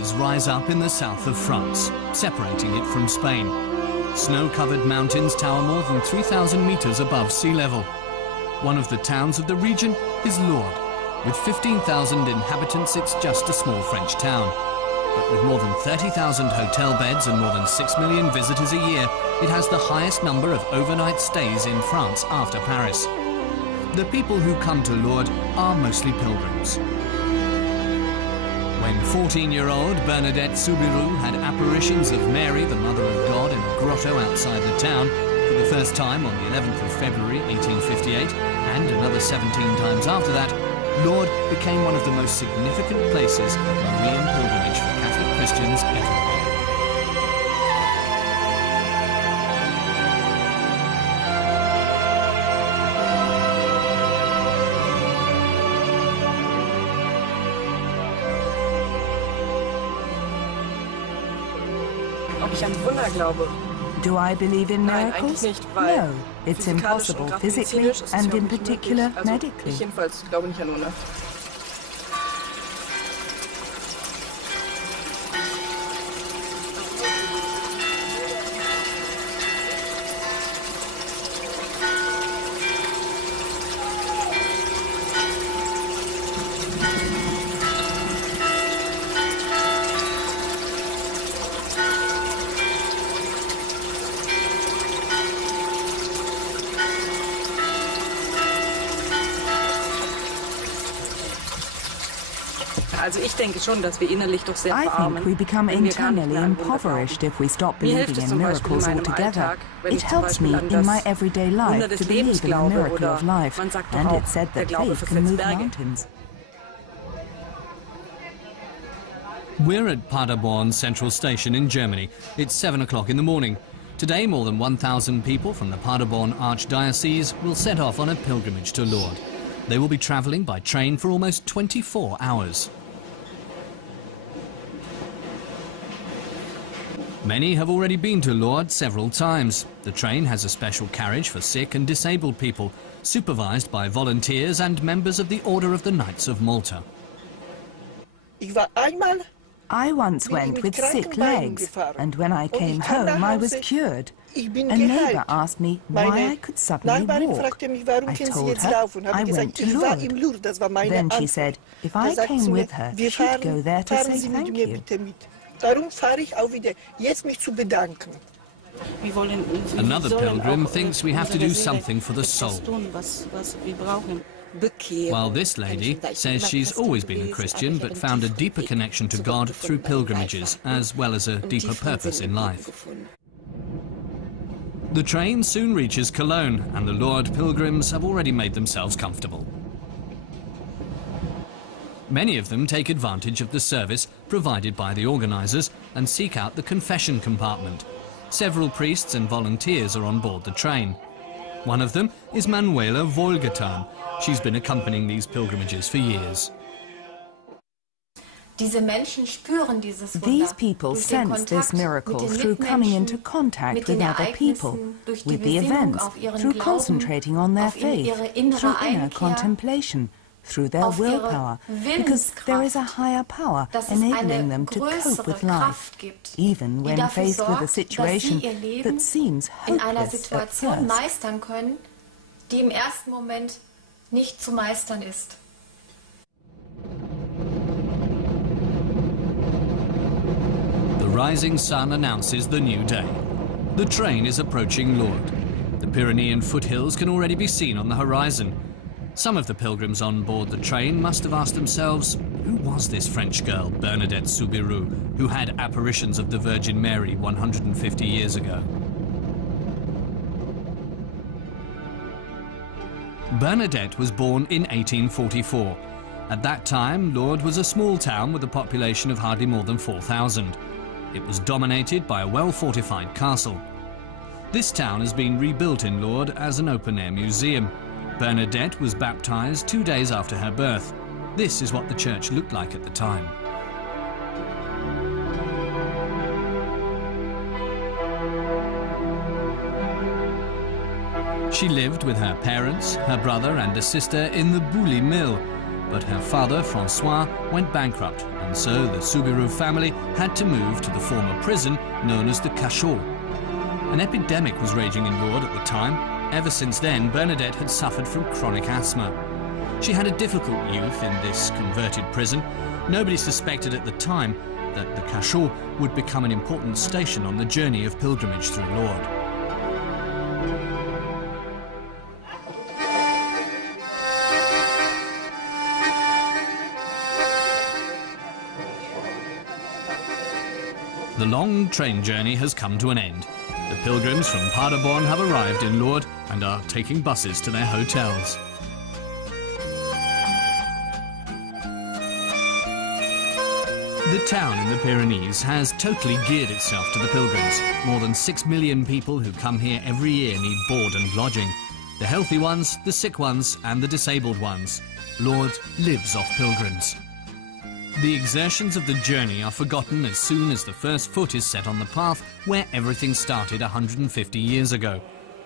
valleys rise up in the south of France, separating it from Spain. Snow-covered mountains tower more than 3,000 meters above sea level. One of the towns of the region is Lourdes. With 15,000 inhabitants, it's just a small French town. But with more than 30,000 hotel beds and more than 6 million visitors a year, it has the highest number of overnight stays in France after Paris. The people who come to Lourdes are mostly pilgrims. When 14-year-old Bernadette Soubirous had apparitions of Mary, the Mother of God, in a grotto outside the town, for the first time on the 11th of February 1858, and another 17 times after that, Lourdes became one of the most significant places of Marian pilgrimage for Catholic Christians everywhere. Do I believe in miracles? No, it's impossible physically and in particular medically. I think we become internally impoverished if we stop believing in miracles altogether. It helps me in my everyday life to believe in the miracle of life, and it's said that faith can move mountains. We're at Paderborn Central Station in Germany. It's 7 o'clock in the morning. Today, more than 1,000 people from the Paderborn Archdiocese will set off on a pilgrimage to Lourdes. They will be travelling by train for almost 24 hours. Many have already been to Lourdes several times. The train has a special carriage for sick and disabled people, supervised by volunteers and members of the Order of the Knights of Malta. I once went with sick legs, and when I came home I was cured. A neighbour asked me why I could suddenly walk. I told her I went to Lourdes. Then she said if I came with her, she'd go there to say thank you. Another pilgrim thinks we have to do something for the soul. While this lady says she's always been a Christian but found a deeper connection to God through pilgrimages, as well as a deeper purpose in life. The train soon reaches Cologne, and the Lourdes pilgrims have already made themselves comfortable. Many of them take advantage of the service provided by the organisers and seek out the confession compartment. Several priests and volunteers are on board the train. One of them is Manuela Wohlgetan. She's been accompanying these pilgrimages for years. These people sense this miracle through coming into contact with other people, with the events, through concentrating on their faith, through inner contemplation, through their willpower, because there is a higher power enabling them to cope with life, even when faced with a situation that seems hopeless at first. The rising sun announces the new day. The train is approaching Lourdes. The Pyrenean foothills can already be seen on the horizon. Some of the pilgrims on board the train must have asked themselves, who was this French girl, Bernadette Soubirous, who had apparitions of the Virgin Mary 150 years ago? Bernadette was born in 1844. At that time, Lourdes was a small town with a population of hardly more than 4,000. It was dominated by a well-fortified castle. This town has been rebuilt in Lourdes as an open-air museum. Bernadette was baptized 2 days after her birth. This is what the church looked like at the time. She lived with her parents, her brother and a sister in the Bouley mill. but her father, Francois, went bankrupt, and so the Soubirous family had to move to the former prison known as the Cachot. An epidemic was raging in Lourdes at the time. Ever since then, Bernadette had suffered from chronic asthma. She had a difficult youth in this converted prison. Nobody suspected at the time that the Cachot would become an important station on the journey of pilgrimage through Lourdes. The long train journey has come to an end. The pilgrims from Paderborn have arrived in Lourdes and are taking buses to their hotels. The town in the Pyrenees has totally geared itself to the pilgrims. More than 6 million people who come here every year need board and lodging. The healthy ones, the sick ones and the disabled ones. Lourdes lives off pilgrims. The exertions of the journey are forgotten as soon as the first foot is set on the path where everything started 150 years ago,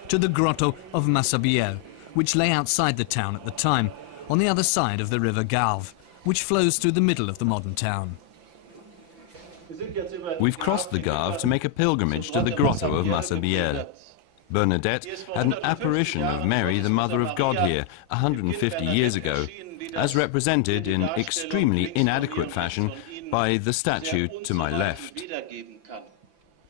to the grotto of Massabielle, which lay outside the town at the time, on the other side of the river Garve, which flows through the middle of the modern town. We've crossed the Garve to make a pilgrimage to the grotto of Massabielle. Bernadette had an apparition of Mary, the Mother of God, here 150 years ago, as represented in extremely inadequate fashion by the statue to my left.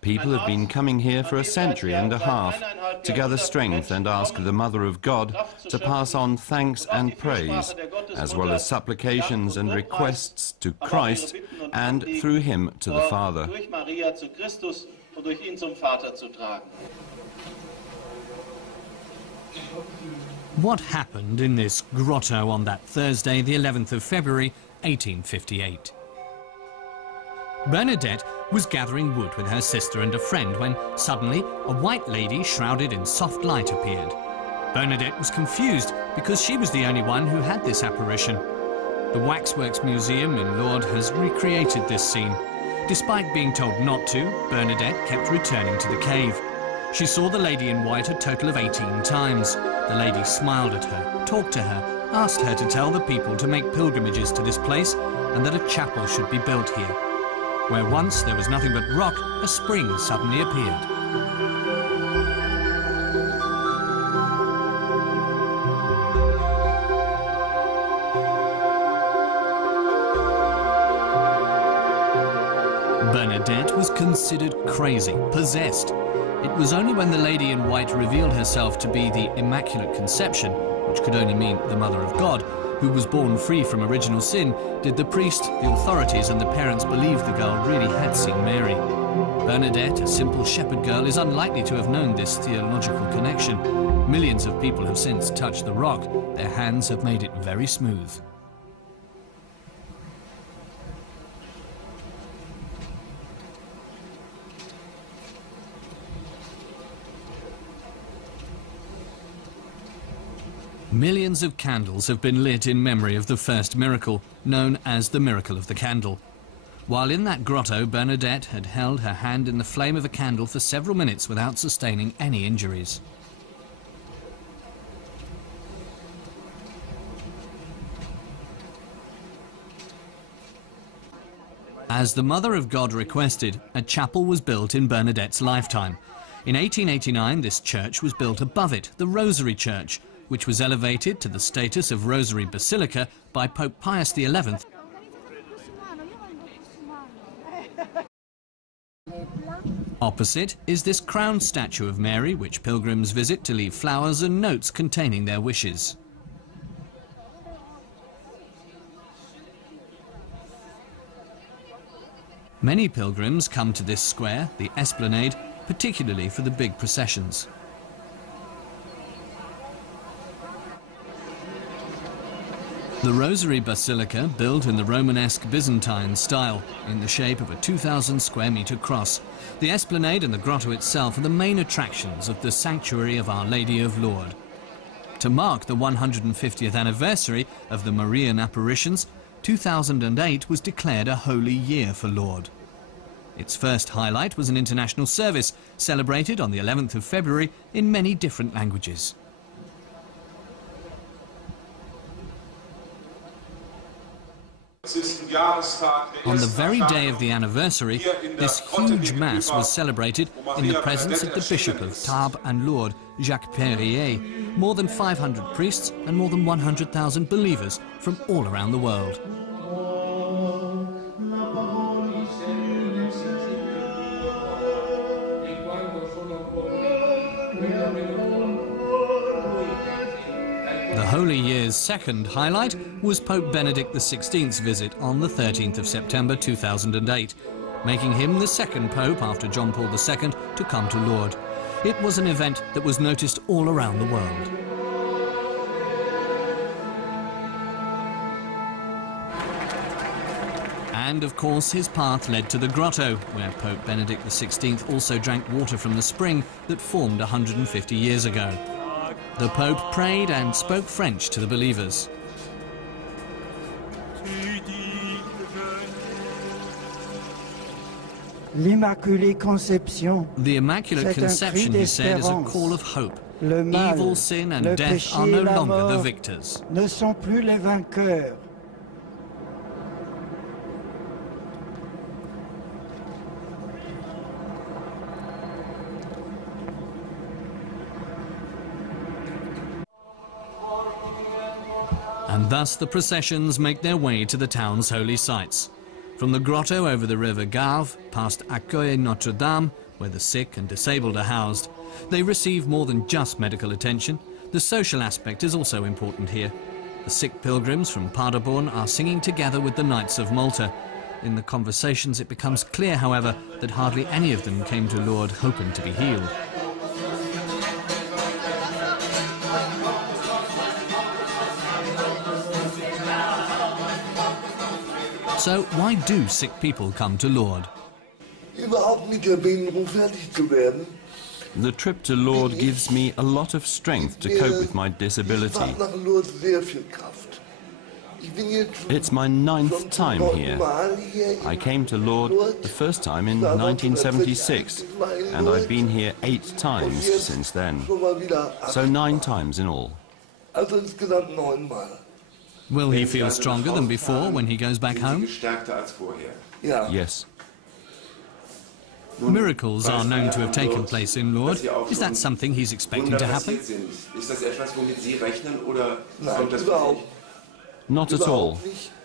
People have been coming here for a century and a half to gather strength and ask the Mother of God to pass on thanks and praise, as well as supplications and requests to Christ and through him to the Father. What happened in this grotto on that Thursday, the 11th of February, 1858? Bernadette was gathering wood with her sister and a friend when suddenly a white lady shrouded in soft light appeared. Bernadette was confused because she was the only one who had this apparition. The Waxworks Museum in Lourdes has recreated this scene. Despite being told not to, Bernadette kept returning to the cave. She saw the lady in white a total of 18 times. The lady smiled at her, talked to her, asked her to tell the people to make pilgrimages to this place and that a chapel should be built here. Where once there was nothing but rock, a spring suddenly appeared. Bernadette was considered crazy, possessed. It was only when the lady in white revealed herself to be the Immaculate Conception, which could only mean the Mother of God, who was born free from original sin, did the priest, the authorities and the parents believe the girl really had seen Mary. Bernadette, a simple shepherd girl, is unlikely to have known this theological connection. Millions of people have since touched the rock. Their hands have made it very smooth. Millions of candles have been lit in memory of the first miracle, known as the Miracle of the Candle. While in that grotto, Bernadette had held her hand in the flame of a candle for several minutes without sustaining any injuries. As the Mother of God requested, a chapel was built in Bernadette's lifetime. In 1889, this church was built above it, the Rosary Church, which was elevated to the status of Rosary Basilica by Pope Pius XI. Opposite is this crowned statue of Mary, which pilgrims visit to leave flowers and notes containing their wishes. Many pilgrims come to this square, the Esplanade, particularly for the big processions. The Rosary Basilica, built in the Romanesque Byzantine style, in the shape of a 2,000 square metre cross. The Esplanade and the grotto itself are the main attractions of the sanctuary of Our Lady of Lourdes. To mark the 150th anniversary of the Marian apparitions, 2008 was declared a holy year for Lourdes. Its first highlight was an international service, celebrated on the 11th of February in many different languages. On the very day of the anniversary, this huge mass was celebrated in the presence of the Bishop of Tarbes and Lourdes, Jacques Perrier, more than 500 priests and more than 100,000 believers from all around the world. The Holy Year's second highlight was Pope Benedict XVI's visit on the 13th of September 2008, making him the second Pope after John Paul II to come to Lourdes. It was an event that was noticed all around the world. And of course his path led to the grotto, where Pope Benedict XVI also drank water from the spring that formed 150 years ago. The Pope prayed and spoke French to the believers. The Immaculate Conception, he said, is a call of hope. Evil, sin and death are no longer the victors. And thus the processions make their way to the town's holy sites. From the grotto over the river Garve, past Accueil Notre Dame, where the sick and disabled are housed, they receive more than just medical attention. The social aspect is also important here. The sick pilgrims from Paderborn are singing together with the Knights of Malta. In the conversations it becomes clear, however, that hardly any of them came to Lourdes hoping to be healed. So why do sick people come to Lourdes? The trip to Lourdes gives me a lot of strength to cope with my disability. It's my 9th time here. I came to Lourdes the first time in 1976, and I've been here 8 times since then. So 9 times in all. Will he feel stronger than before when he goes back home? Yes. Miracles are known to have taken place in Lourdes. Is that something he's expecting to happen? Not at all.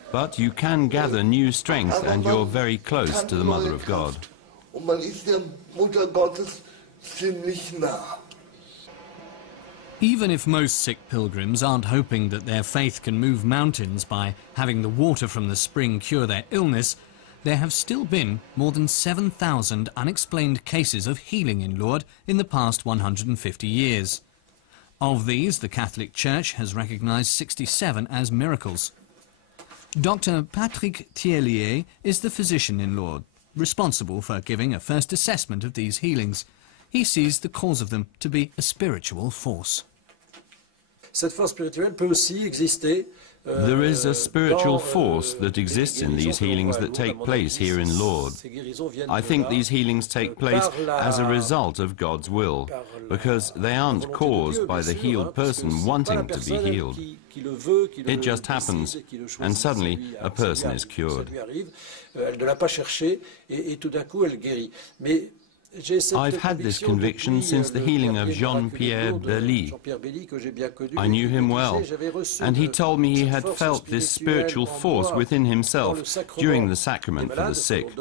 But you can gather new strength, and you're very close to the Mother of God. Even if most sick pilgrims aren't hoping that their faith can move mountains by having the water from the spring cure their illness, there have still been more than 7,000 unexplained cases of healing in Lourdes in the past 150 years. Of these, the Catholic Church has recognized 67 as miracles. Dr. Patrick Thielier is the physician in Lourdes, responsible for giving a first assessment of these healings. He sees the cause of them to be a spiritual force. There is a spiritual force that exists in these healings that take place here in Lourdes. I think these healings take place as a result of God's will, because they aren't caused by the healed person wanting to be healed. It just happens, and suddenly a person is cured. I've had this conviction since the healing of Jean-Pierre Belly. I knew him well, and he told me he had felt this spiritual force within himself during the sacrament for the sick.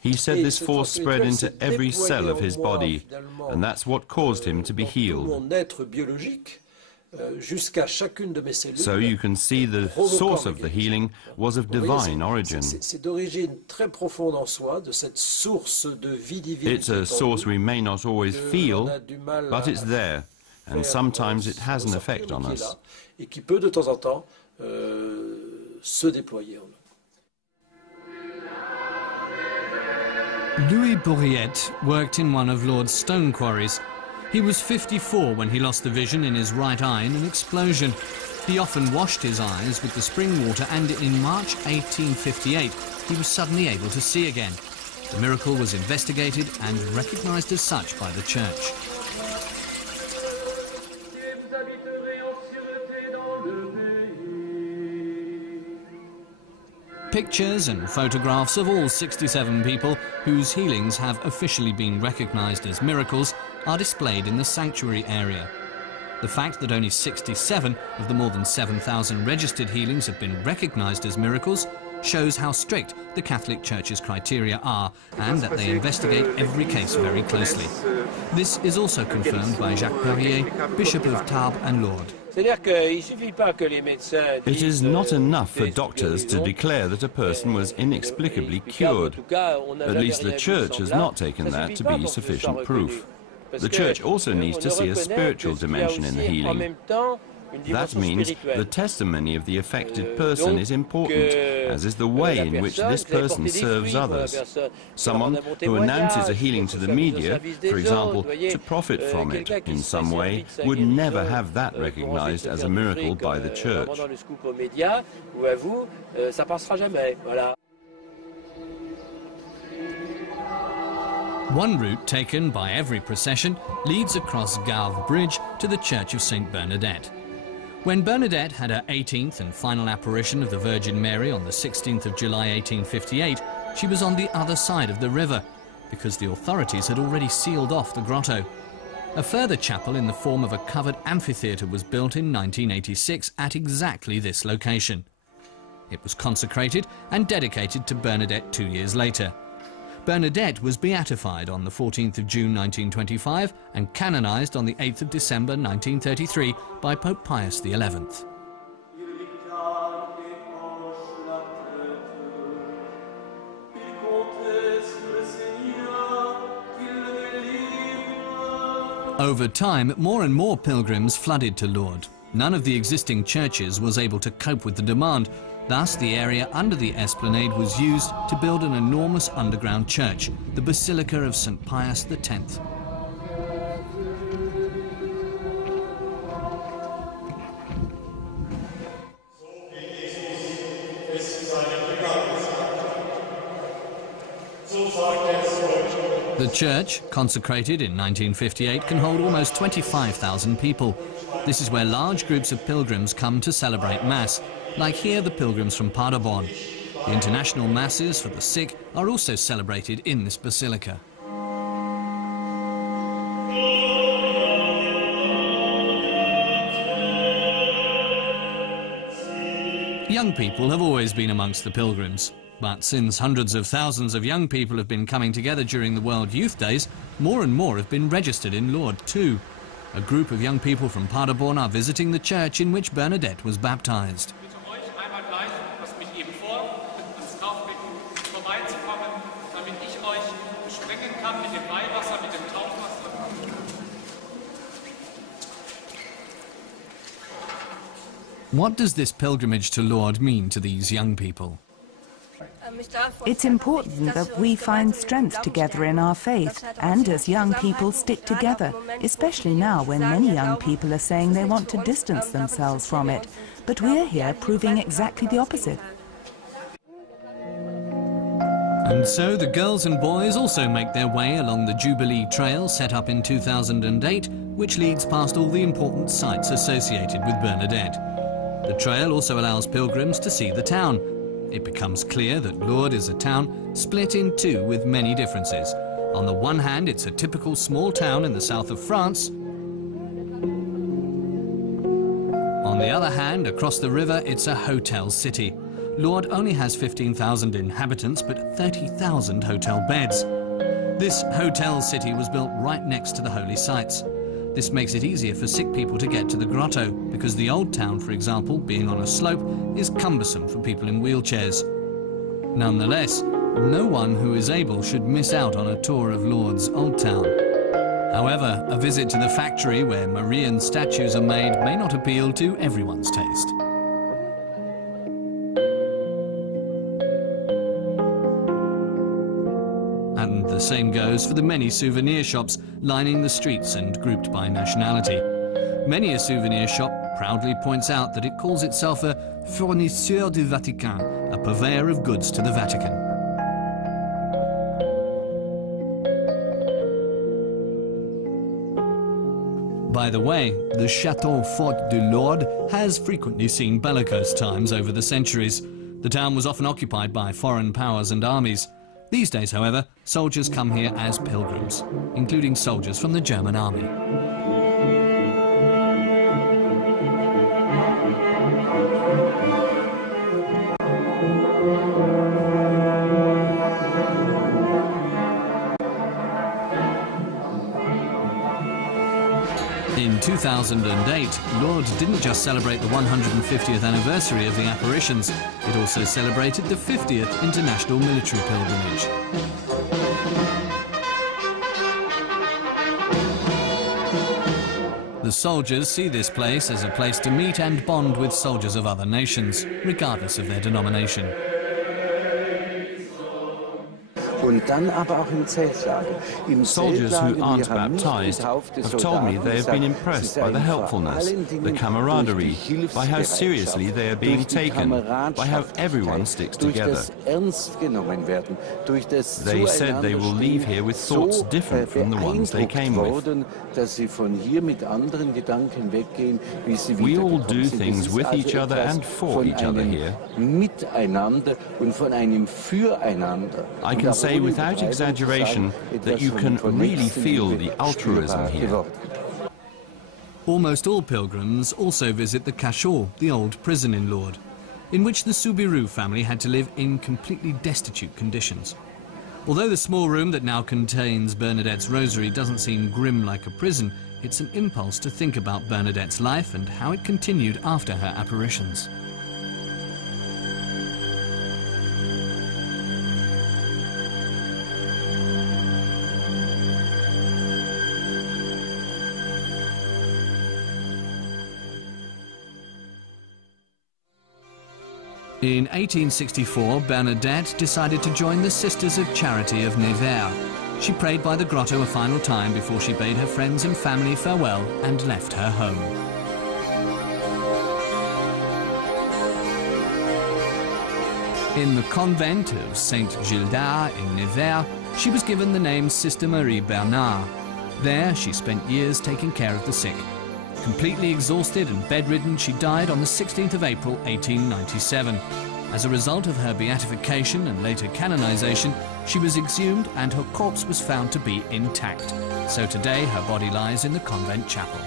He said this force spread into every cell of his body, and that's what caused him to be healed. So you can see the source of the healing was of divine origin. It's a source we may not always feel, but it's there, and sometimes it has an effect on us. Louis Bourriette worked in one of Lourdes' stone quarries. He was 54 when he lost the vision in his right eye in an explosion. He often washed his eyes with the spring water, and in March 1858 he was suddenly able to see again. The miracle was investigated and recognized as such by the church. Pictures and photographs of all 67 people whose healings have officially been recognized as miracles are displayed in the sanctuary area. The fact that only 67 of the more than 7,000 registered healings have been recognized as miracles shows how strict the Catholic Church's criteria are and that they investigate every case very closely. This is also confirmed by Jacques Perrier, Bishop of Tarbes and Lourdes. It is not enough for doctors to declare that a person was inexplicably cured. At least the Church has not taken that to be sufficient proof. The Church also needs to see a spiritual dimension in the healing. That means the testimony of the affected person is important, as is the way in which this person serves others. Someone who announces a healing to the media, for example, to profit from it in some way, would never have that recognized as a miracle by the Church. One route taken by every procession leads across Garve Bridge to the Church of St. Bernadette. When Bernadette had her 18th and final apparition of the Virgin Mary on the 16th of July 1858, she was on the other side of the river, because the authorities had already sealed off the grotto. A further chapel in the form of a covered amphitheatre was built in 1986 at exactly this location. It was consecrated and dedicated to Bernadette 2 years later. Bernadette was beatified on the 14th of June 1925 and canonized on the 8th of December 1933 by Pope Pius XI. Over time, more and more pilgrims flooded to Lourdes. None of the existing churches was able to cope with the demand. Thus, the area under the esplanade was used to build an enormous underground church, the Basilica of St. Pius X. The church, consecrated in 1958, can hold almost 25,000 people. This is where large groups of pilgrims come to celebrate Mass, like here the pilgrims from Paderborn. The international Masses for the sick are also celebrated in this basilica. Young people have always been amongst the pilgrims. But since hundreds of thousands of young people have been coming together during the World Youth Days, more and more have been registered in Lourdes too. A group of young people from Paderborn are visiting the church in which Bernadette was baptized. What does this pilgrimage to Lourdes mean to these young people? It's important that we find strength together in our faith and as young people stick together, especially now when many young people are saying they want to distance themselves from it. But we're here proving exactly the opposite. And so the girls and boys also make their way along the Jubilee Trail set up in 2008, which leads past all the important sites associated with Bernadette. The trail also allows pilgrims to see the town. It becomes clear that Lourdes is a town split in two with many differences. On the one hand, it's a typical small town in the south of France. On the other hand, across the river, it's a hotel city. Lourdes only has 15,000 inhabitants, but 30,000 hotel beds. This hotel city was built right next to the holy sites. This makes it easier for sick people to get to the grotto, because the old town, for example, being on a slope, is cumbersome for people in wheelchairs. Nonetheless, no one who is able should miss out on a tour of Lourdes' Old Town. However, a visit to the factory where Marian statues are made may not appeal to everyone's taste. And the same goes for the many souvenir shops lining the streets and grouped by nationality. Many a souvenir shop proudly points out that it calls itself a fournisseur du Vatican, a purveyor of goods to the Vatican. By the way, the Château Fort de Lourdes has frequently seen bellicose times over the centuries. The town was often occupied by foreign powers and armies. These days, however, soldiers come here as pilgrims, including soldiers from the German army. In 2008, Lourdes didn't just celebrate the 150th anniversary of the apparitions, it also celebrated the 50th International Military Pilgrimage. The soldiers see this place as a place to meet and bond with soldiers of other nations, regardless of their denomination. Soldiers who aren't baptized have told me they have been impressed by the helpfulness, the camaraderie, by how seriously they are being taken, by how everyone sticks together. They said they will leave here with thoughts different from the ones they came with. We all do things with each other and for each other here. I can say without exaggeration that you can really feel the altruism here. Almost all pilgrims also visit the Cachot, the old prison in Lourdes, in which the Soubirous family had to live in completely destitute conditions. Although the small room that now contains Bernadette's rosary doesn't seem grim like a prison, it's an impulse to think about Bernadette's life and how it continued after her apparitions. In 1864, Bernadette decided to join the Sisters of Charity of Nevers. She prayed by the grotto a final time before she bade her friends and family farewell and left her home. In the convent of Saint Gildas in Nevers, she was given the name Sister Marie Bernard. There, she spent years taking care of the sick. Completely exhausted and bedridden, she died on the 16th of April, 1897. As a result of her beatification and later canonization, she was exhumed and her corpse was found to be intact. So today, her body lies in the convent chapel.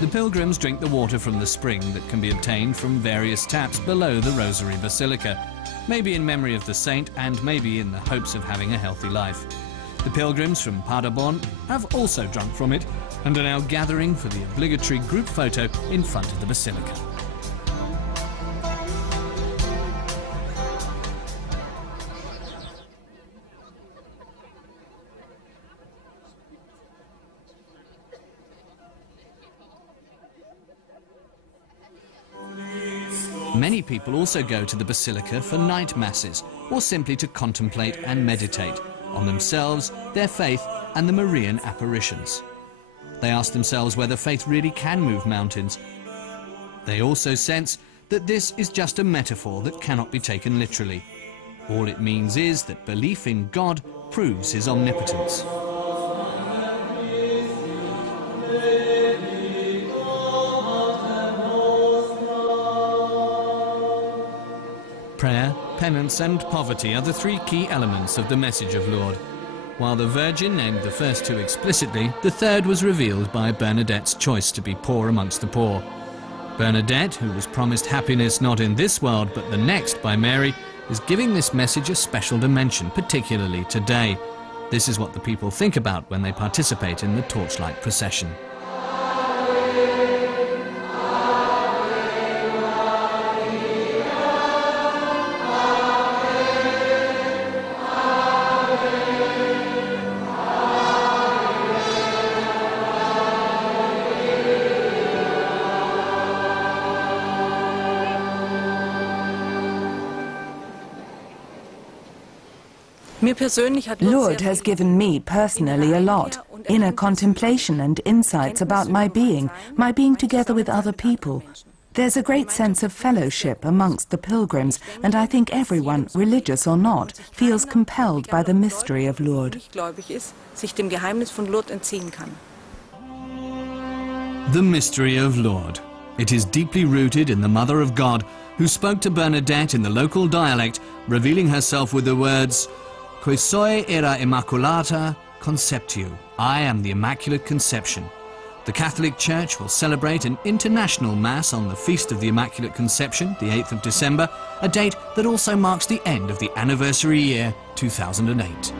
The pilgrims drink the water from the spring that can be obtained from various taps below the Rosary Basilica, maybe in memory of the saint and maybe in the hopes of having a healthy life. The pilgrims from Paderborn have also drunk from it and are now gathering for the obligatory group photo in front of the basilica. Many people also go to the basilica for night masses or simply to contemplate and meditate on themselves, their faith and the Marian apparitions. They ask themselves whether faith really can move mountains. They also sense that this is just a metaphor that cannot be taken literally. All it means is that belief in God proves his omnipotence. Prayer, penance and poverty are the three key elements of the message of Lourdes. While the Virgin named the first two explicitly, the third was revealed by Bernadette's choice to be poor amongst the poor. Bernadette, who was promised happiness not in this world but the next by Mary, is giving this message a special dimension, particularly today. This is what the people think about when they participate in the torchlight procession. Lourdes has given me personally a lot, inner contemplation and insights about my being together with other people. There's a great sense of fellowship amongst the pilgrims, and I think everyone, religious or not, feels compelled by the mystery of Lourdes. The mystery of Lourdes. It is deeply rooted in the Mother of God, who spoke to Bernadette in the local dialect, revealing herself with the words, "Qui soi era immaculata conceptio." I am the Immaculate Conception. The Catholic Church will celebrate an international Mass on the Feast of the Immaculate Conception, the 8th of December, a date that also marks the end of the anniversary year 2008.